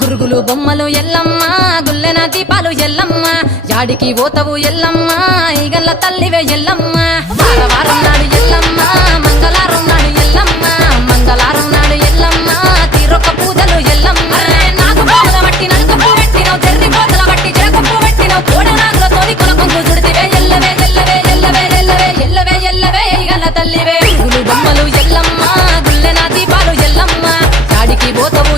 గురుగులు బొమ్మలు ఎల్లమ్మ గుల్లెన దీపాలు ఎల్లమ్మ యాడికి పోతవు ఎల్లమ్మ ఈగల్ల తల్లివే ఎల్లమ్మ వారం నాడు ఎల్లమ్మ మంగళవారం నాడు ఎల్లమ్మ మంగళవారం నాడు ఎల్లమ్మ తీరొక్క పూజలు ఎల్లమ్మ నాకు పూల బట్టి నలుకప్పు పెట్టినవు జర్రి పోతల బట్టి జరకప్పు పెట్టినవు కోడ నాగులతోని కొనకొంగు చుడితివే ఎల్లవే ఎల్లవే ఎల్లవే ఎల్లవే ఎల్లవే ఎల్లవే ఈగల్ల తల్లివే గురుగులు బొమ్మలు ఎల్లమ్మ గుల్లెన దీపాలు ఎల్లమ్మ యాడికి పోతవు